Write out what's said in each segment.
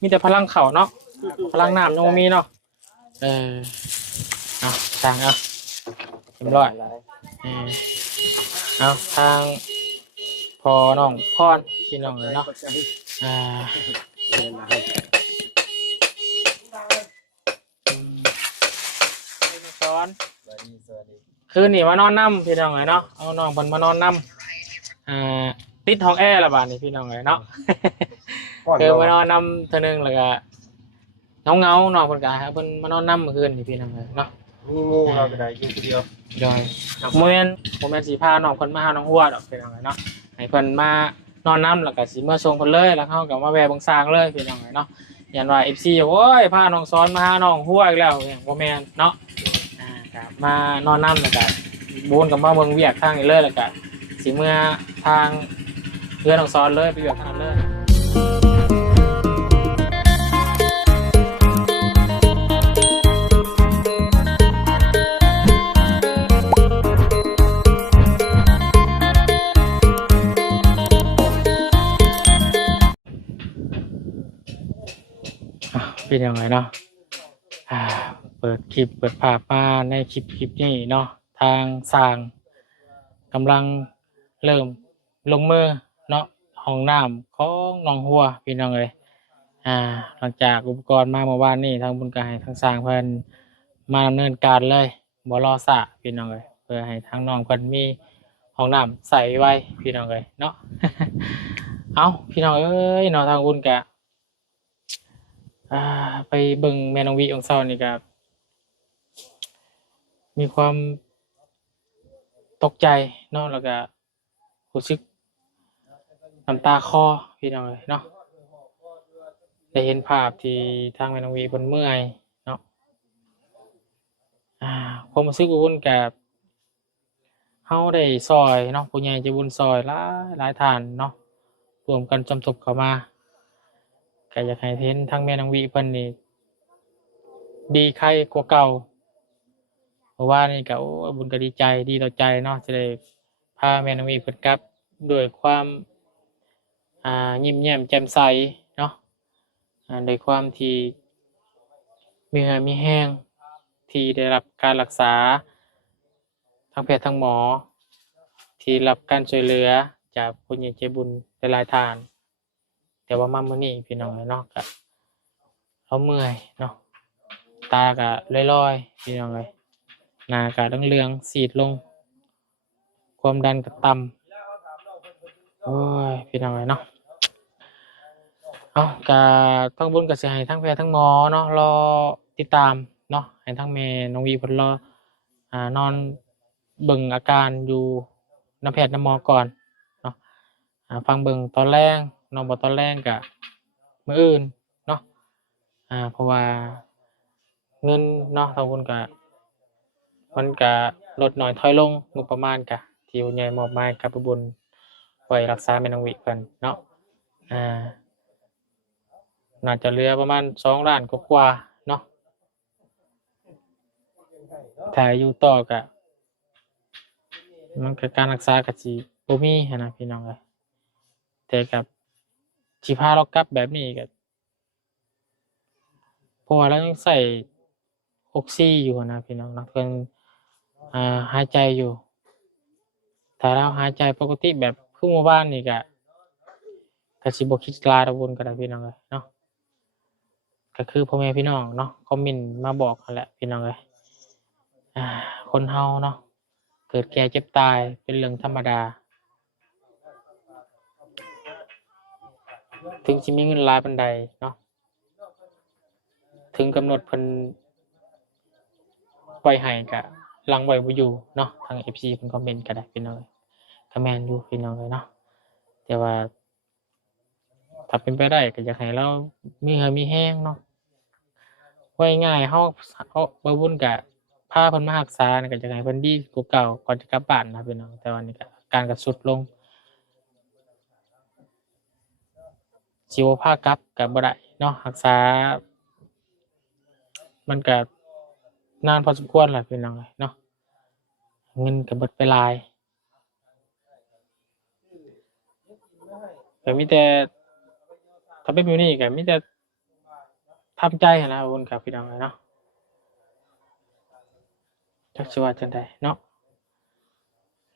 มีแต่พลังเข่าเนาะพลังน้ำยังบ่มีเนาะเออเอาต่างเอาเรียบร้อยเอาทางพอน้องพรพี่น้องเลยเนาะอ่าซ้อนคืนนี้มานอนน้ำพี่น้องเลยเนาะเอาน้องเพิ่นมานอนน้ำติดห้องแอร์ละบาดนี้พี่น้องเลยเนาะคือมานอนน้ำเท่านึงแล้วก็เงานอนเพิ่นก็เพิ่นมานอนน้ำเมื่อคืนนี่พี่น้องเลยเนาะงูเราก็ได้อยู่คนเดียวโดยโมเมนต์สีพาน้องเพิ่นมาหาน้องหัวดอกพี่น้องเลยเนาะให้เพิ่นมานอนน้ำแล้วก็สิเมื่อส่งเพิ่นเลยแล้วเขาก็มาแวะบังซางเลยพี่น้องเลยเนาะยันว่า FC โอ้ยพาน้องซ้อนมาหาน้องหัวอีกแล้วเนี่ยบ่แม่นเนาะครับมานอนน้ำแล้วก็บูนกับมาเมืองเวียกทางนี้เลยแล้วก็สิเมื่อทางเพื่อนน้องซ้อนเลยไปเวียกทางนั้นเลยเป็นยังไงเนาะเปิดคลิปเปิดภาพมาในคลิปนี้เนาะทางสร้างกำลังเริ่มลงมือเนาะห้องน้ำของน้องหัวพี่น้องเลยหลังจากอุปกรณ์มาเมื่อวานนี้ทางบุญกายทางสร้างเพิ่นมาดำเนินการเลยบ่รอสะพี่น้องเลยเพื่อให้ทางน้องเพิ่นมีห้องน้ำใส่ไว้พี่น้องเลยเนาะ เอาพี่น้องเอ้ยเนาะทางบุญกะไปเบิ่งแม่น้องวิองเศร้านี่ครับมีความตกใจเนาะแล้วก็รู้สึกน้ำตาคลอพี่น้องเลยเนาะได้เห็นภาพที่ทางแม่น้องวิเพิ่นเมื่อยเนาะผมรู้สึกวุ่นกับเฮาได้ซอยเนาะผู้ใหญ่ใจบุญซอยหลายท่านเนาะรวมกันจำทบเข้ามาก็อยากให้เห็นทางแม่น้องวิเพิ่นนี่ดีใครกว่าเก่าเพราะว่านี่ก็บุญก็ดีใจดีต่อใจเนาะจะได้พาแม่น้องวิเพิ่นกลับด้วยความยิ้มแย้มแจ่มใสเนาะด้วยความที่มีแห้งที่ได้รับการรักษาทางแพทย์ทางหมอที่รับการช่วยเหลือจากผู้ใหญ่ใจบุญหลายท่านแต่ว่ามามื้อนี้พี่น้องเนาะก็เขาเมื่อยเนาะตาก็ลอยๆพี่น้องเลยหน้าก็เรืองๆซีดลงความดันก็ต่ำโอ้ยพี่น้องเลยเนาะเอาก็ทั้งบุญก็สิให้ทั้งแพทย์ทั้งหมอเนาะรอติดตามเนาะให้ทั้งแม่น้องวีเพิ่นรอนอนเบิ่งอาการอยู่น้ำแพทย์น้ำหมอก่อนเนาะฟังเบิ่งตอนแรกน้องบ่ตอนแรกก็มื้ออื่นเนาะเพราะว่าเงินเนาะทั้งบุญก็มันก็ลดน้อยถอยลงงบประมาณก็ที่ผู้ใหญ่มอบหมายกับบุญไว้รักษาแม่น้องวิเพิ่นเนาะน่าจะเหลือประมาณ2 ล้านกว่าเนาะถ้าอยู่ต่อก็มันก็การรักษาก็สิบ่มีหั้นนะพี่น้องเอ้ยแต่กับสิพาเรากลับแบบนี้ก็เพราะว่าเรายังใส่ออกซิอยู่นะพี่น้องเนาะเพิ่นหายใจอยู่ถ้าเราหายใจปกติแบบคือเมื่อวานนี่ก็สิบ่คิดลาตะวนก็ได้พี่น้องเอ้ยเนาะก็คือพ่อแม่พี่น้องเนาะคอมเมนต์มาบอกนั่นแหละพี่น้องเอ้ยคนเฮาเนาะเกิดแก่เจ็บตายเป็นเรื่องธรรมดาถึงสิมีเงินหลายปานใดเนาะถึงกำหนดเพิ่นไว้ให้ก็หลังไว้บ่อยู่เนาะทาง FC เพิ่นคอมเมนต์ก็ได้พี่น้องเอ้ยก็แม่นอยู่พี่น้องเอ้ยเนาะแต่ว่าถ้าเป็นไปได้ก็อยากให้เรามีแรงเนาะว่าง่ายๆเฮาบ่บุญก็พาเพิ่นมารักษานี่ก็อยากให้เพิ่นดีกว่าเก่าก่อนจะกลับบ้านนะพี่น้องแต่ว่านี่ก็อาการก็ทรุดลงสิบ่พากลับก็บ่ได้เนาะรักษามันก็นานพอสมควรแหละพี่น้องเอ้ยเนาะเงินก็เบิดไปหลายก็มีแต่ถ้าเป็นแบบนี้ก็มีแต่ ทำใจนะวนกับพี่น้องเลยเนาะจักสิว่าจังใดเนาะ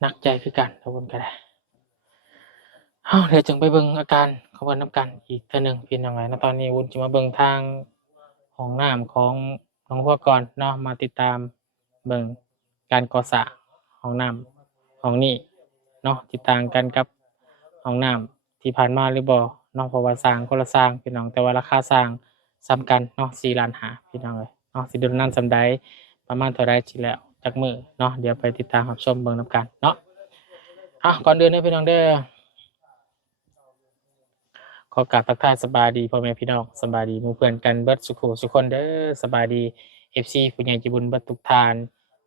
หนักใจคือกันทุกคนก็ได้เดี๋ยวจึงไปเบิ่งอาการของเพิ่นนำกันอีกเทื่อหนึงพี่น้องเลยนะตอนนี้วุ้นจะมาเบิ่งทางห้องน้ำของน้องพวกก่อนเนาะมาติดตามเบิ่งการก่อสร้างห้องน้ำห้องนี้เนาะติดต่างกันกับห้องน้ำที่ผ่านมาหรือบ่เนาะเพราะว่าสร้างคนละสร้างพี่น้องแต่ว่าราคาสร้างซ้ำกันเนาะ4ล้านห้าพี่น้องเอ้ยเนาะสิโดนนั้นส่ำใดประมาณเท่าใดสิแล้วจักมื้อเนาะเดี๋ยวไปติดตามรับชมเบิ่งนำกันเนาะก่อนอื่นเด้อพี่น้องเด้อ ขอกราบทักทายสบายดีพ่อแม่พี่น้องสบายดีหมู่เพื่อนกันเบิดสุขสุขคนเด้อสบายดี FC ผู้ใหญ่ใจบุญเบิดทุกท่าน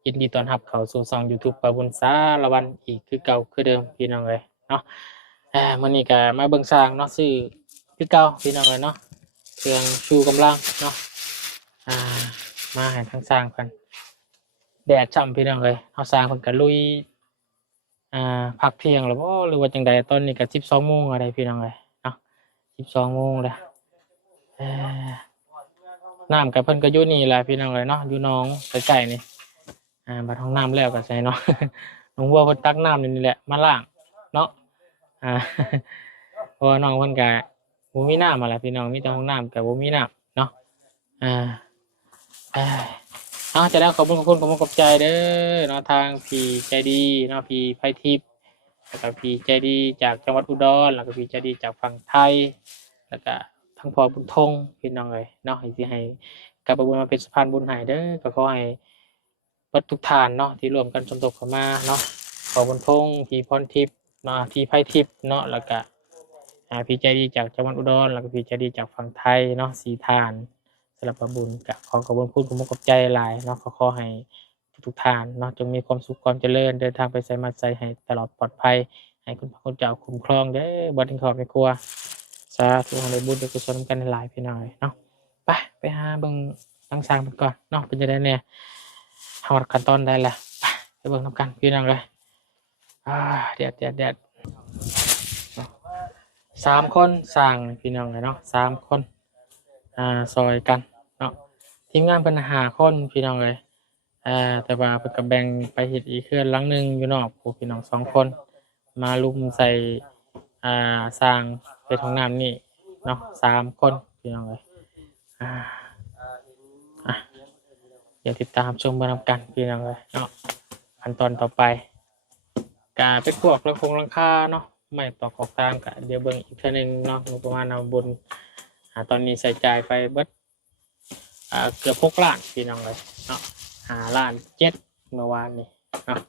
ยินดีต้อนรับเข้าสู่ช่อง YouTube ปะบุญสารวันอีกคือเก่าคือเดิมพี่น้องเอ้ยเนาะมื้อนี้ก็มาเบิ่งสร้างเนาะซื้อคือเก่าพี่น้องเอ้ยเนาะเครื่องชูกำลังเนาะอ่ามาให้ทางสร้างเพิ่นแดดจ้ำพี่น้องเอ้ยเฮาสร้างเพิ่นก็ลุยพักเที่ยงแล้วบ่หรือว่าจังใดตอนนี้ก็12โมงอะไรพี่น้องเอ้ยเนาะ12โมงแล้ว เอ่อน้ำกับเพิ่นก็อยู่นี่แหละพี่น้องเอ้ยเนาะอยู่หนองใกล้ๆนี่บัดห้องน้ำแล้วก็ใส่เนาะ น้องวัวเพิ่นตักน้ำนี่แหละมาล้างเนาะอ่า เพราะว่าน้องเพิ่นก็บ่มีน้ำอะล่ะพี่น้องมีแต่ห้องน้ำก็บ่มีน้ำเนาะอ่าเอ้ยจะได้ขอบคุณขอบใจเด้อเนาะทางพี่ใจดีเนาะพี่ไผทิพย์แล้วก็พี่ใจดีจากจังหวัดอุดรแล้วก็พี่ใจดีจากฝั่งไทยแล้วก็ ทั้งพอบุญทงพี่น้องเลยเนาะที่ให้กับบุญมาเป็นสะพานบุญใหายเด้อก็ขอให้วัดทุกทานเนาะที่รวมกันสมทบเข้ามาเนาะพอบุญทงพี่พรทิพย์พี่ไพทิพย์เนาะแล้วก็พี่ใจดีจากจังหวัดอุดรแล้วก็พี่ใจดีจากฝั่งไทยเนาะสีทานสำหรับบุญกับขอกระบวนพูดกับใจหลายเนาะขอให้ทุกทานเนาะจงมีความสุขความเจริญเดินทางไปไสมาไสให้ตลอดปลอดภัยให้คุณพระคุณเจ้าคุ้มครองเด้อบ่ถึงขอบในครัว สาธุให้ได้บุญได้กุศลกันหลายพี่น้อยเนาะไปหาเบิ่งตั้งสร้างมันก่อนเนาะเป็นจังได๋แน่เฮาขั้นตอนได้แล้วไปเบิ่งนำกันพี่น้องเลยแดดเนาะ3คนสร้างพี่น้องเลยเนาะ3คนซอยกันเนาะทีมงานเพิ่น5คนพี่น้องเลยแต่ว่าเพิ่นก็แบ่งไปเฮ็ดอีกเรือนหลังหนึงอยู่นอกผู้พี่น้อง2คนมารุมใส่สร้างเป็นห้องน้ำนี่เนาะ3 คนพี่น้องเลยอ่าเดี๋ยวติดตามชมกันกันพี่น้องเลยเนาะขั้นตอนต่อไปกาไปกวกแล้วคงลังคาเนาะไม่ต่อกอกตามกะเดี๋ยวเบิ่งอีกเท่านึงเนาะประมาณเอาบนตอนนี้ใส่ใจายไปเบิดเกือบ6 ล้านพี่น้องเลยเนาะ5 ล้าน 7เมื่อวานนี้เนาะ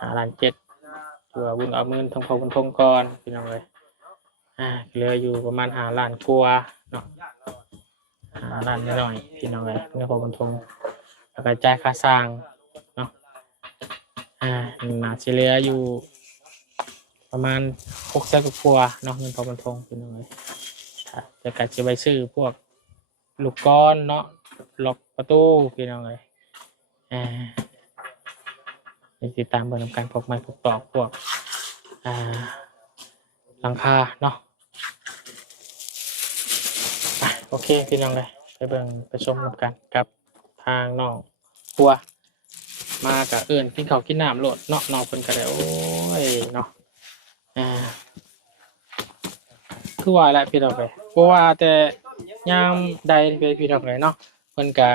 5 ล้าน 7ตัวบุญเอาเงินทงพอบุญทงก่อนพี่น้องเลยเหลืออยู่ประมาณ5 ล้านกว่าเนาะ5 ล้านน้อยๆพี่น้องเลยเงินพอบุญทงแล้วก็จ่ายค่าสร้างเนาะน่าสิเหลืออยู่ประมาณ6 แสนกว่าเนาะเงินพอบุญทงพี่น้องเลยจะกะจะไปซื้อพวกลูกก้อนเนาะล็อกประตูพี่น้องเลยติดตามเบอร์นำการพวกไม้พวกตอกพวกหลังคาเนาะโอเคพี่น้องเลยไปเบิ่งไปชมนำกันกับทางน้องครัวมากับเอิญกินข้าวกินน้ำโลดเนาะน้องเพิ่นก็ได้โอ้ยเนาะคือว่าแหละพี่น้องเลยเพราะว่าแต่ยามใดพี่น้องเลยเนาะเพิ่นก็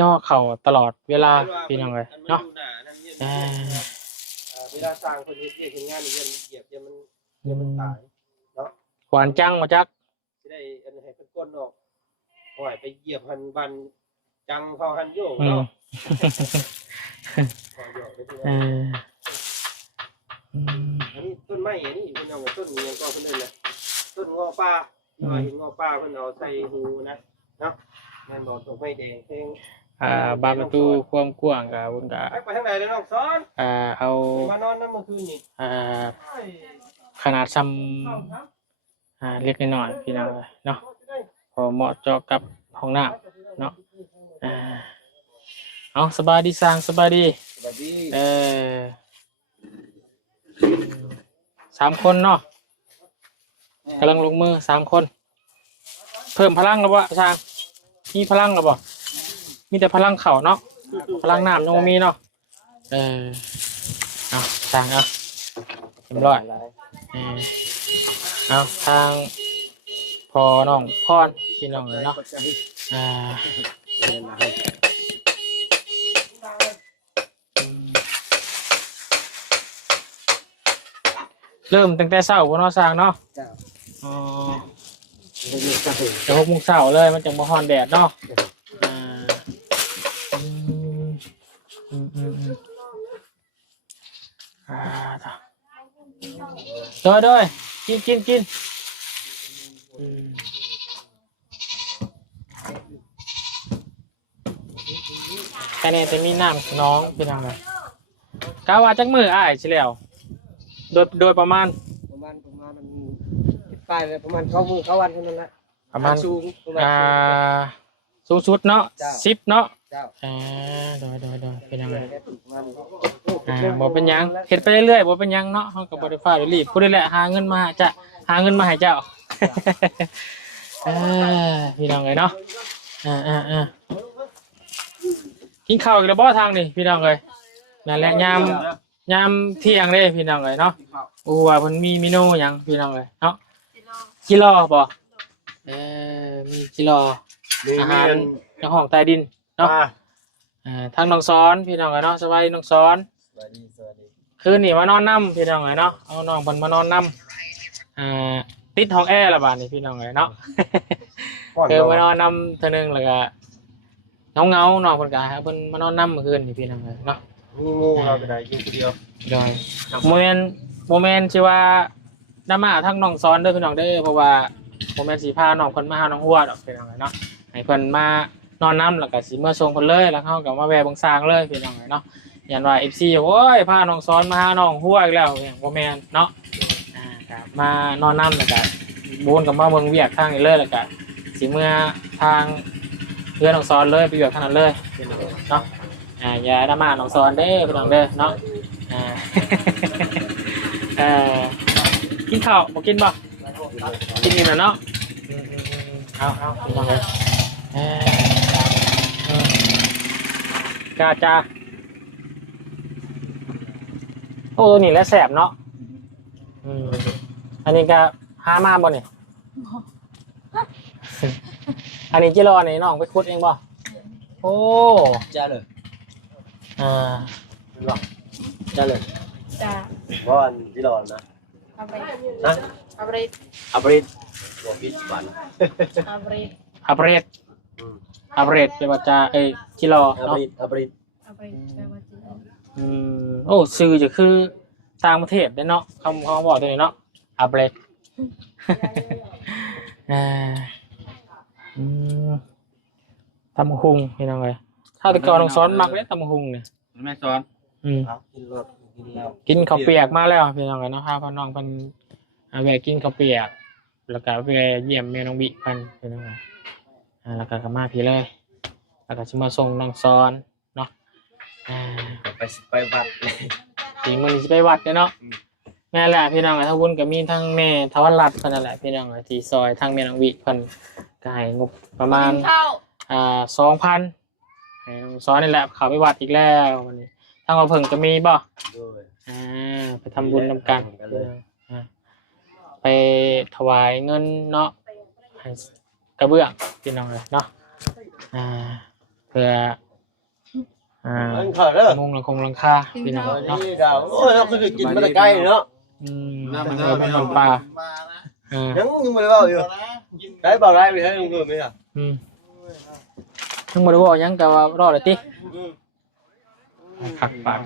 ย่อเข่าตลอดเวลาพี่น้องเลยเนาะเวลาสร้างคนเฮ็ดเวียกเฮ็ดงานนี่มันเหยียบมันตายเนาะ หวานจังมาจัก สิได้อันให้เพิ่นก้นออกโอ้ยไปเหยียบหันบันจังเข้าหันโยกเนาะขอโยกไปที่อันนี้ต้นไม้อันนี้เพิ่นเอาต้นนี้ก็เพิ่นเอิ้นน่ะต้นงอป่าเห็นงอป่าเพิ่นเอาใส่หูนะเนาะนั่นบ่ต้นไม้แดงแพงบานประตูความกว้างกับบุญกะไปทางไหนเลยน้องสอนเอามานอนนำเมื่อคืนนี่ขนาดซ้ำเล็กน้อยพี่น้องเนาะพอเหมาะเจาะกับห้องน้ำเนาะเอาสบายดีสร้างสบายดี3 คนเนาะ กำลังลงมือ3 คนเพิ่มพลังแล้วบ่ช่างมีพลังแล้วบ่มีแต่พลังเข่าเนาะพลังน้ำยังบ่มีเนาะเอาช่างเอาเรียบร้อยเอาทางพอน้องพรพี่น้องเลยเนาะเริ่มตั้งแต่เช้าพุ่นเนาะสร้างเนาะอ๋อจะ6 โมงเช้าเลยมันจังบ่ฮ้อนแดดเนาะโดยกินแค่นี้จะมีน้ำน้องเป็นยังไงกาว่าจักมืออ้ายสิแล้วโดยประมาณมันปลายเลยประมาณเข้ามือเข้าวันเท่านั้นแหละ ประมาณสูงสูงสุดเนาะ10เนาะโดยเป็นยังไงบ่เป็นยังเฮ็ดไปเรื่อยๆบ่เป็นยังเนาะเฮาก็บ่ได้ฟ้าได้รีบผู้ใดแหละหาเงินมาให้เจ้าพี่น้องเอ้ยเนาะกินข้าวอีกแล้วบ่ทางนี่พี่น้องเอ้ยนั่นแหละยามเที่ยงเด้พี่น้องเอ้ยเนาะว่าเพิ่นมีเมนูหยังพี่น้องเอ้ยเนาะกิโลบ่มีกิโลอาหารในห้องใต้ดินเนาะทางน้องซ้อนพี่น้องเอ้ยเนาะสบายน้องซ้อนสวัสดีคืนนี้มานอนน้ำพี่น้องเอ้ยเนาะเอาน้องเพิ่นมานอนน้ำติดห้องแอร์ละบาดนี้พี่น้องเอ้ยเนาะคือมานอนน้ำเท่านึงแล้วก็เงาน้องเพิ่นก็เพิ่นมานอนน้ำเมื่อคืนนี่พี่น้องเอ้ยเนาะงูเราก็ได้อยู่คนเดียวได้โมเมนต์ที่ว่าดราม่าทั้งน้องซ้อนเด้อพี่น้องเด้อเพราะว่าโมเมนต์สีพาน้องเพิ่นมาหาน้องหัวดอกพี่น้องเนาะให้เพิ่นมานอนน้ำแล้วก็สิเมื่อส่งเพิ่นเลยแล้วเฮาก็มาแวะบางซางเลยพี่น้องเนาะยันว่า FC โอ้ยพาน้องซ้อนมาหาน้องหัวอีกแล้วบ่แม่นเนาะก็มานอนน้ำแล้วก็บูนกับมาเมืองเวียกทางนี้เลยแล้วก็สิเมื่อทางเพื่อนน้องซ้อนเลยไปอยู่ทางนั้นเลยพี่น้องเนาะอย่าดราม่าน้องซ้อนเด้อพี่น้องเด้อเนาะกินข้าวบ่กินบ่กินนี่นะเนาะเอาพี่น้องเลยกาจาโอ้นี่แหละแสบเนาะอันนี้ก็หามาบ่เนี่ยอันนี้จิรอนี่น้องไปขุดเองบ่โอ้จ้าเลยจ้าเลยจ้าเพราะอันที่รอนะอับริดตัวพิษบันอับริดเป็นว่าจะจิรอเนาะอับริดโอ้ชื่อจะคือต่างประเทศเนาะเขาบอกตัวนี้เนาะอับเรดตำหุงพี่น้องเลยถ้าตะกอนน้องซ้อนมักเลยตำหุงเนี่ยแม่ซ้อนกินข้าวเปียกมาแล้วพี่น้องเลยเนาะพาน้องเป็นแวะกินข้าวเปียกแล้วก็แวะเยี่ยมแม่น้องบิพันพี่น้องเลยแล้วก็กลับมาพี่เลยแล้วก็จะมาส่งน้องซ้อนเนาะไปวัดสีมือจะไปวัดเนาะแม่แหละพี่น้องถ้าวุ้นกับมีทั้งแม่ทวันรัตน์คนนั่นแหละพี่น้องที่ซอยทั้งแม่น้องวิคนก็ให้งบประมาณ2,000ซ้อนนี่แหละเขาไปวัดอีกแล้ววันนี้ทั้งมาเพิ่งก็มีบ่ไปทำบุญนำกันไปถวายเงินเนาะกระเบื้องพี่น้องเลยเนาะเพื่อมุงหลังคาพี่น้องเนาะโอ้ยเราคือกินมาแต่ใกล้เนาะมันปลายังไม่ได้บอกอยู่ได้บอกได้ไปให้ลุงเกิดไหมอ่ะยังไม่ได้บอกยังแต่ว่ารอเลยติขัดปาก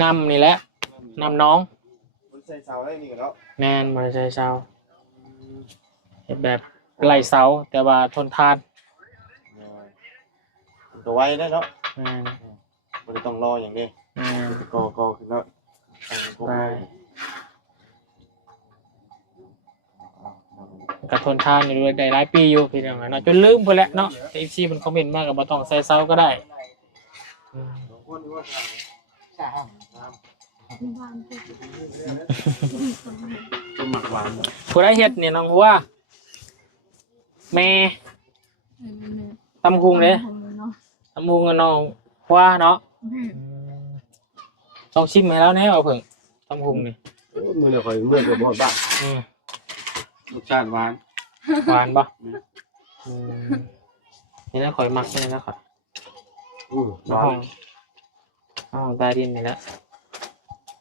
น้ำนี่แหละน้ำน้องแมนมาใส่เสาแบบไหลเสาแต่ว่าทนทานตัวไว้ได้เนาะไม่ต้องรออย่างนี้กอคือเนาะกระทนทานอยู่ได้หลายปีอยู่พี่น้องเนาะจนลืมไปแล้วเนาะแต่อีซีมันคอมเมนต์มากกับมาต้องใส่เสาก็ได้ หมักหวาน ผู้ได้เฮ็ดเนี่ยน้องหัวแม่ตำคุงเด้ตำคุงกับน้องหัวเนาะต้องชิมให้แล้วแน่เอาเพิ่งตำคุงนี่ มือเนี่ยคอยมือกับบ่บ้างรสชาติหวาน หวานบ่นี่นะข่อยมักนี่นะข่อย หวาน ห้องใต้ดินนี่แหละ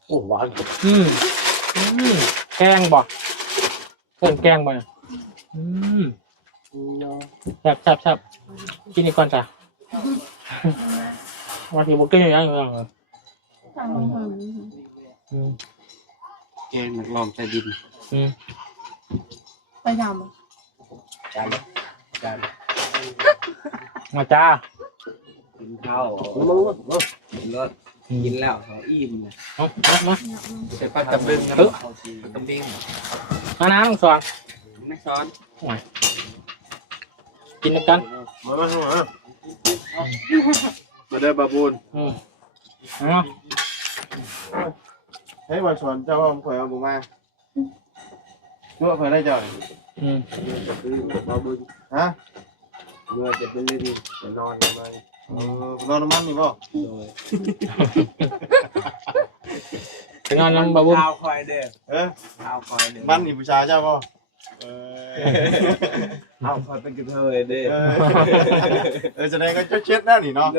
โอ้หวาน แกงบ่เพิ่นแกงบ่เนี่ยแซ่บกินอีกก่อนจ้ะว่าที่บ่กินอย่างอื่น แกงหมักลอมใต้ดิน ไปท จานจาน มาจ้า กินข้าวกินรสกินแล้วเขาอิ่มเลย เอามา ใส่ปลากระเบนนะเขาชีกระเบน มาน้ำสว่าง ไม่ซ้อน กินกัน มาเด้อบาบูน เอา ให้วันสอนเจ้าว่าข่อยเอาบุมาเมื่อข่อยได้เจ้าบาบูนฮะเมื่อจะเป็นดีจะนอนทำไมนอนน้ำมันนี่บ่ ถึงนอนน้ำบาบุญ ข้าวคอยเด้อข้าวคอยเด้อบ้านนี่ผู้ชายเจ้าบ่เอาคอยเป็นกระเทยเด้อจะได้ก็เช็ดแน่นี่เนาะ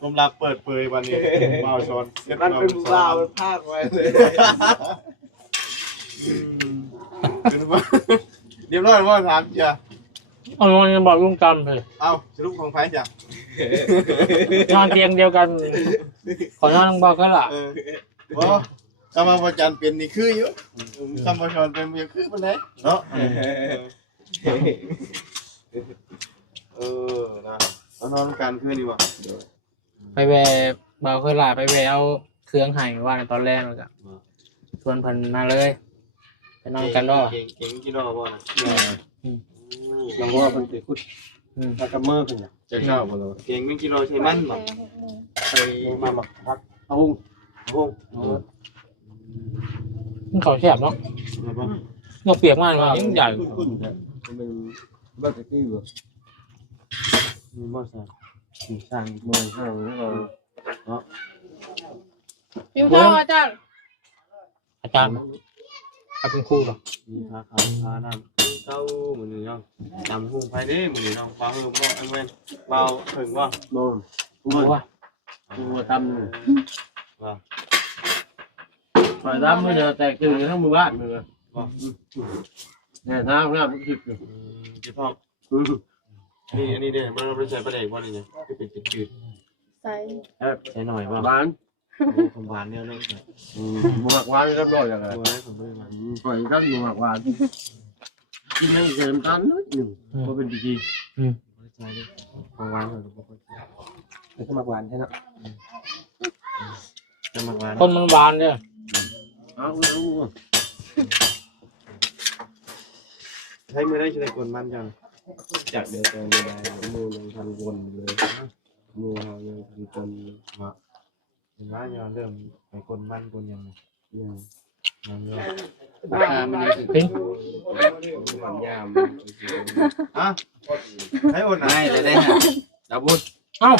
ความลับเปิดเผยวันนี้บ่าวชอนมันเป็นบ่าวมันภาคไว้เลยเรียบร้อยว่าถามจ้ะ เอานอนกันบอกลุงกำเลย เอาสรุปของไฟจ้ะ นอนเตียงเดียวกัน ขอนอนน้องบอกก็ล่ะ ว่าคำว่าประจันเป็นนี่คืออยู่คำว่าชอนเป็นมีคือมันไหนเนาะนะเอานอนกันคืนนี่วะ ไปแวะเบาเคยหลาไปแวะเอาเครื่องไห้ว่าในตอนแรกเลยจ้ะชวนเพิ่นมาเลยไปนอนกันด้วย เก่งกินรอบ่นะลองว่าเพิ่นสิคุดถ้ากระเมื่อเพิ่นน่ะจะเข้าบ่ล่ะเก่งไม่กินรอใช่มันบ่ไปมาพักเอาหุ้ง มันเขาแซ่บเนาะนกเปียกมากเลยยิ่งใหญ่ เป็นบ้านตะกี้บ่มีบ่ซ่ามีสร้างบ่สร้างแล้วเนาะ ำพิมพ์ข้าวอาจารย์ อาจารย์เขาเป็นครูเหรอ มีพาขาวพาน้ำเต้ามื้อนี้เนาะนำหุ้งไปเด้มื้อนี้น้องฟ้าเฮือบ่อันแม่นเบาถึงบ่บ่ รู้ว่า ตัวตำเลยว่า ฝ่ายน้ำมันจะแตกตื่นกันทั้งหมู่บ้านเลยเนี่ยน้ำน้ำมันคิดอยู่ จิพ่อนี่อันนี้เด้มันเราใช้ประเด็กว่านี่เนี่ยคือเป็นจืด ใส่ ใช้หน่อยว่า บ้าน คำหวานเนี่ยเนาะ หมูหักหวานเรียบร้อยแล้ว ตัวแรกผมด้วยมัน ฝ่ายกันหมูหักหวานกินให้เกินตันนิดหนึ่งก็เป็นดี ใช้ด้วยคำหวานเหมือนกับพวกเป็นคำหวานใช่ไหมคำหวาน คนมันหวานเนี่ย เอา ใช้มือได้ใช้คนมันจังจากเดินไปเดินมือยังทันวนเลยมือเรายังทันจนว่าเห็นว่ายังเริ่มไปคนมันคนยังมันเริ่ม ทิ้ง มันยามอ่ะให้โอนไหนได้ฮะดับบุญ เอ้า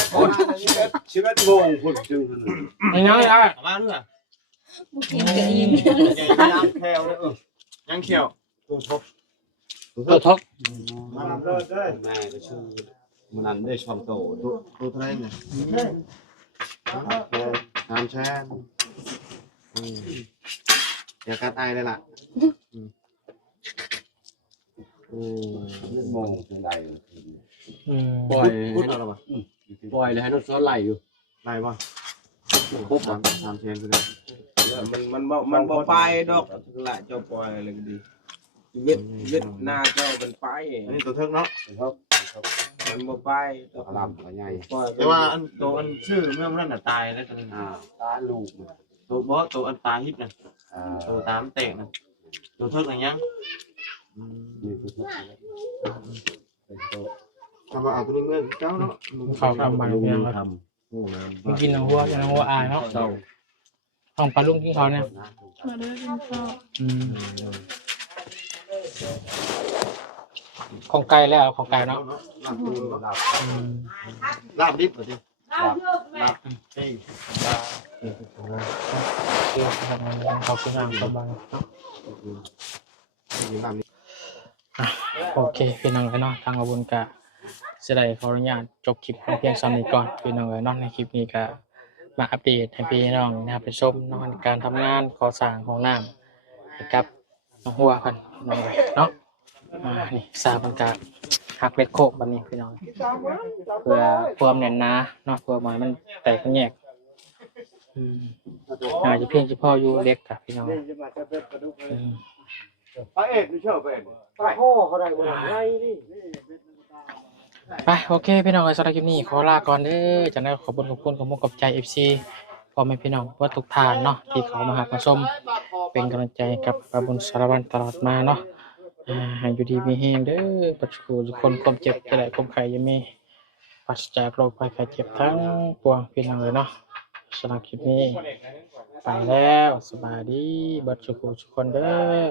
ชีวิตโบงคนจึง ไม่ยังไม่ได้ มาเรื่อย บุกินกับอิ่ม ยังแควเลยยังเขียวตัวทบ ตัวทก มาเลิศด้วยแม่ก็ชื่อมันนั่นได้ช่องโตตัวไทยเนี่ยตามแช่เดี๋ยวการไอเลยล่ะมองเป็นไร ปล่อยพูดอะไรวะ ปล่อยเลยให้น้องซ้อนไหลอยู่ ไรวะปุ๊บตามเชนไปเลยมันบ่ไปดอกละเจ้าปล่อยอะไรก็ดีเวทนาเจ้าเป็นไปอันนี้ตัวเทิงเนาะมันบ่ไปตัวลำตัวใหญ่แต่ว่าอันตัวอันชื่อเมื่อนั้นน่ะตายแล้วตัวนั้นตาลูกตัวบ่ตัวอันตาฮิปน่ะตัวตามแตกน่ะตัวเทิงอะไรยังทำมาเอาตัวนี้เมื่อเจ้าเนาะ เขาทำมาเพียงครับกินน้ำหัวน้ำหัวอายเนาะของปลาลุงกินเขาเนี่ย มาเด้อกินข้าว ของไก่แล้วของไก่เนาะ ลาบปูลาบ อืม ลาบดิบเหรอดิลาบเฮ้ย เชื่อทำงานเขาคืองานสบายเนาะ ลาบนี้ โอเคพี่น้องเนาะทางอาบุญกะจะได้ขออนุญาตจบคลิปเพียงซ้ำนี้ก่อนพี่น้องเนาะในคลิปนี้ก็มาอัปเดตให้พี่น้องนะครับไปชมเนาะในการทำงานก่อสร้างของน้ำให้กับน้องหัวกันน้องเนาะนี่สร้างบรรยากาศหักเล็กโคกแบบนี้พี่น้องเพื่อความแน่นหนาเนาะเพื่อหมายมันแตกแยกอาจจะเพียงเฉพาะอยู่เล็กกับพี่น้อง ไปเอ็ดไม่เชื่อไปเอ็ดไปโอ้เขาได้บ่ได้นี่ ไปโอเคพี่น้องสำหรับคลิปนี้ขอลาก่อนเด้อจากนั้นขอบคุณกับใจ FC พ่อแม่พี่น้องว่าทุกท่านเนาะที่เขามาหามาชมเป็นกำลังใจกับอาบุญสารวัตรตลอดมาเนาะให้อยู่ดีมีแฮงเด้อปัจจุบันทุกคนความเจ็บจะได้ความไข้ยังมีปราศจากโรคภัยไข้เจ็บทั้งปวงพี่น้องเลยเนาะสำหรับคลิปนี้ไปแล้วสบายดีบัดสุขทุกคนเด้อ